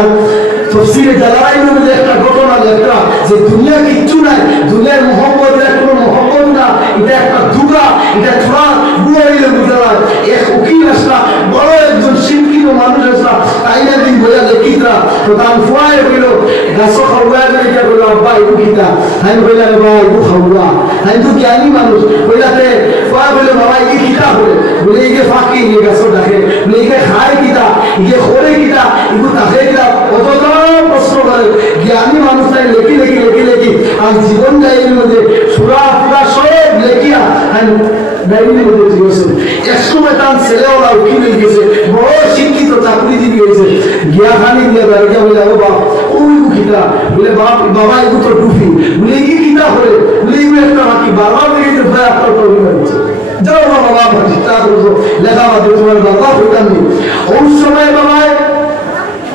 তাফসীরে জালালাইনের মধ্যে একটা ঘটনা লেখা যে দুনিয়া কিচ্ছু নাই দুনিয়ার মোহাম্মদ কোনো মোহাম্মদ না এটা একটা দুগা এটা থোড়া বুড়াইলে বুঝালা এক উকিল আসলা বড় একজন শিক্ষিত মানুষ আসলা তাই না দিন বোঝা দেখিতা তো তার ফুয়ায় হইল গাছও খাওয়া এটা বলল আব্বা একটু কিতা তাই বললা রে বাবা একটু খাওয়া তাই তো জ্ঞানী মানুষ বললাতে ফুয়া বলল বাবা এই কিতা বলে এই যে ফাঁকি এই গাছও ডাকে বলে এই খায় কিতা এই খোরে কিতা একটু তাকে কিতা কত প্রশ্ন করে জ্ঞানী মানুষ তাই লেখি লেখি লেখি লেখি আর জীবন ডায়ের মধ্যে সুরা পুরা সব লেখিয়া ডায়ের মধ্যে দিয়েছে একসময় তার ছেলেওয়ালা উকিল হয়ে গেছে বড় শিক্ষিত চাকরিজীবী হয়েছে গিয়া খানি দিয়ে দাঁড়িয়ে বলে ও বাপ ওই কিতা বলে বাবা এগুলো তো ডুফি বলে কি কিতা হলে বলে এগুলো একটা বাকি বাবা দেখে ভয় আপনার তৈরি হয়েছে যাও বাবা বাবা চিন্তা করছো লেখা বাদে তোমার বাবা হইতামনি ওই সময় বাবায়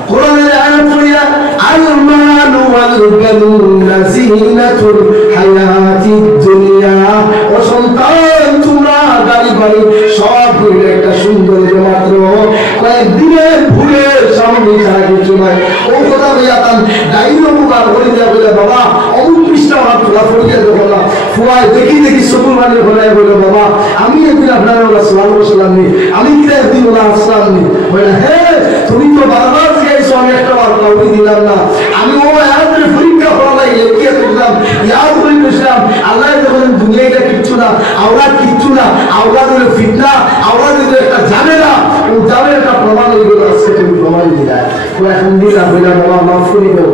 কোরআনের আয়াত পড়িয়া আল মাল ওয়াল বানুন জিনাতুল হায়াতিদ দুনিয়া ও সন্তান তোমরা গাড়ি বাড়ি সব হইলে একটা সৌন্দর্য মাত্র কয়েকদিনের ভুলে সামনে ছাড়া কিছু নাই ও কথা বইয়া তান ডাইনো মুখার বলে দেওয়া বলে বাবা অমুক পৃষ্ঠা আমার তোলা পড়িয়া দেখো না ফুয়ায় দেখি দেখি চকুর মানে বলে বলে বাবা আমি একদিন আপনার সালাম নি আমি কিনা একদিন ওলা আসলাম নি বলে হ্যাঁ তুমি তো বারবার শিখাইছো আমি একটা বার কাউকে দিলাম না আমি ও আয়াতের পরীক্ষা করা নাই লেখিয়ে তুললাম ইয়াদ করে বসলাম আল্লাহ যখন দুনিয়াটা কিচ্ছু না আওলাদ কিচ্ছু না আওলাদ হলো ফিতনা আওলাদ হলো একটা ঝামেলা ও ঝামেলাটা প্রমাণ হয়ে গেল আজকে তুমি প্রমাণ দিলা ও এখন দিলাম বললাম বাবা মাফ করে দাও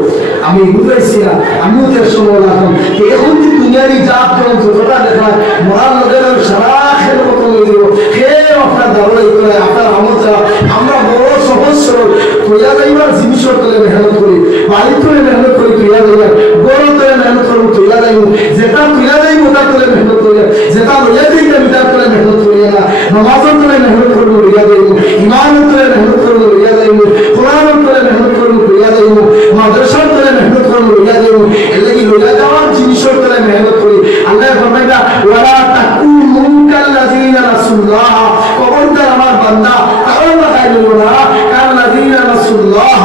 আমি বুঝাইছি না আমিও তো সময় লাগলাম এখন যে দুনিয়ারই জাত যখন যতটা দেখলাম মরার লোকের সারা খেল মতো হয়ে দেবো খেয়ে আপনার দাঁড়াই করে আপনার আমল ছাড়া আমরা বড় সহজ সরল তৈয়া যাইবার জিনিসের তলে মেহনত করি বাড়ির তলে মেহনত করি তৈয়া যাইবার গরম তলে মেহনত করবো তৈয়া যাইব যেটা তৈয়া যাইব তার তলে মেহনত করি যেটা লইয়া যাইতে আমি তার তলে মেহনত করি না নমাজের তলে মেহনত করবো লইয়া যাইব ইমানের তলে মেহনত করবো লইয়া যাইব কোরআনের তলে মেহনত করবো লইয়া যাইব মাদ্রাসার তলে মেহনত করবো লইয়া যাইব এর লাগি লইয়া যাওয়ার জিনিসের তলে মেহনত করি আল্লাহ ফরমাইতা ওয়ালা তাকুনু কাল্লাযিনা রাসূলুল্লাহ খবরদার আমার বান্দা কারণ লাগাইল না কাল্লাযিনা রাসূলুল্লাহ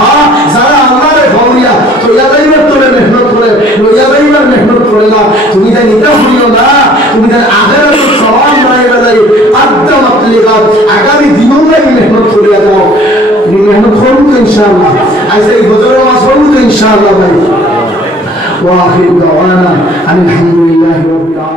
যারা আল্লাহর ভৌরিয়া তো ইয়াদাইবার তোলে মেহনত করে লইয়া যাইবার মেহনত করে না তুমি তাই নিতে হইও না তুমি তাই আখিরাতের সওয়াব নাই বাজাই আদ্দামাত লিগাত আগামী দিনও লাগি মেহনত করিয়া যাও তুমি মেহনত করো তো ইনশাআল্লাহ আজ এই বছরের মাস হলো তো ইনশাআল্লাহ ভাই ওয়া আখির দাওয়ানা আলহামদুলিল্লাহি রাব্বিল আলামিন।